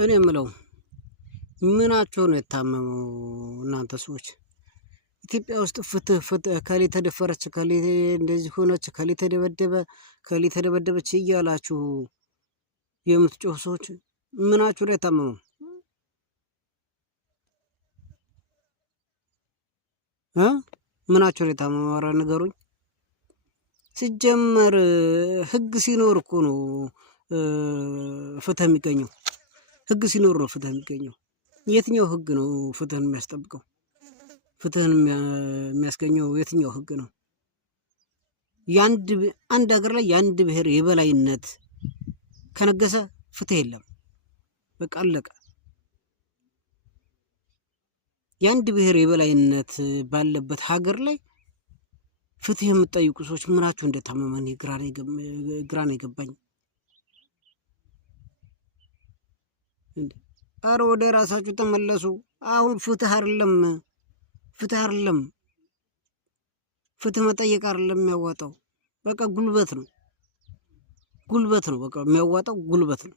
እኔ የምለው ምናቸው ነው የታመመው? እናንተ ሰዎች ኢትዮጵያ ውስጥ ፍትህ ከሌ ተደፈረች፣ ከሌ እንደዚህ ሆነች፣ ከሌ ተደበደበ፣ ከሌ ተደበደበች እያላችሁ የምትጮህ ሰዎች ምናችሁ ነው የታመመው? ምናችሁ ነው የታመመው? ኧረ ንገሩኝ። ሲጀመር ህግ ሲኖር እኮ ነው ፍትህ የሚገኘው። ህግ ሲኖር ነው ፍትህ የሚገኘው። የትኛው ህግ ነው ፍትህን የሚያስጠብቀው? ፍትህን የሚያስገኘው የትኛው ህግ ነው? አንድ ሀገር ላይ የአንድ ብሔር የበላይነት ከነገሰ ፍትህ የለም። በቃ አለቀ። የአንድ ብሔር የበላይነት ባለበት ሀገር ላይ ፍትህ የምትጠይቁ ሰዎች ምናችሁ እንደታመመን ግራ ነው የገባኝ። አረ ወደ ራሳችሁ ተመለሱ። አሁን ፍትህ አይደለም ፍትህ መጠየቅ አይደለም የሚያዋጣው። በቃ ጉልበት ነው በቃ የሚያዋጣው ጉልበት ነው።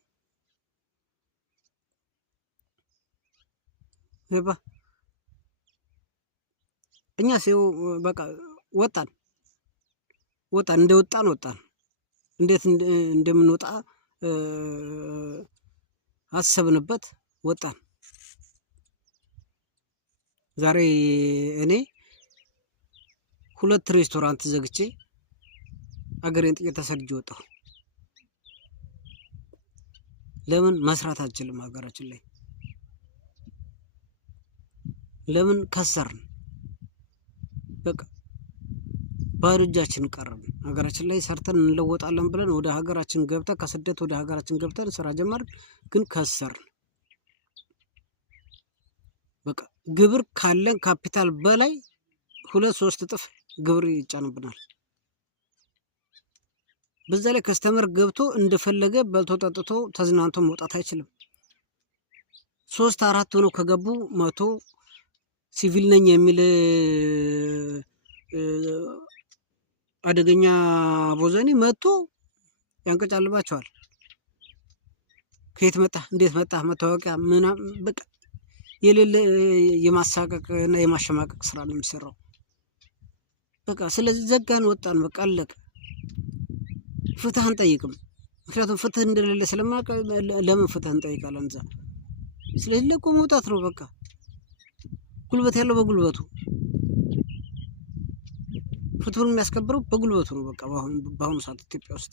እኛ ሲው በቃ ወጣን እንደወጣን እንዴት እንደምንወጣ አሰብንበት፣ ወጣን። ዛሬ እኔ 2 ሬስቶራንት ዘግቼ አገሬን ጥቂት ተሰድጄ ወጣሁ። ለምን መስራት አልችልም? ሀገራችን ላይ ለምን ከሰርን? በቃ ባዶ እጃችን ቀረን። ሀገራችን ላይ ሰርተን እንለወጣለን ብለን ወደ ሀገራችን ገብተን ከስደት ወደ ሀገራችን ገብተን ስራ ጀመርን፣ ግን ከሰርን። በቃ ግብር ካለን ካፒታል በላይ 2-3 እጥፍ ግብር ይጫንብናል። በዛ ላይ ከስተመር ገብቶ እንደፈለገ በልቶ ጠጥቶ ተዝናንቶ መውጣት አይችልም። 3-4 ሆነው ከገቡ 100 ሲቪል ነኝ የሚል አደገኛ ቦዘኔ መጥቶ ያንቀጫልባቸዋል። ከየት መጣ እንዴት መጣ መታወቂያ ምናምን በቃ የሌለ የማሳቀቅ እና የማሸማቀቅ ስራ ነው የሚሰራው። በቃ ስለዚህ ዘጋን፣ ወጣን፣ በቃ አለቀ። ፍትህ አንጠይቅም። ምክንያቱም ፍትህ እንደሌለ ስለማውቅ ለምን ፍትህ እንጠይቃለን? እዛ ስለዚህ ለቆ መውጣት ነው በቃ። ጉልበት ያለው በጉልበቱ ፍትሁን የሚያስከብረው በጉልበቱ ነው በቃ በአሁኑ ሰዓት ኢትዮጵያ ውስጥ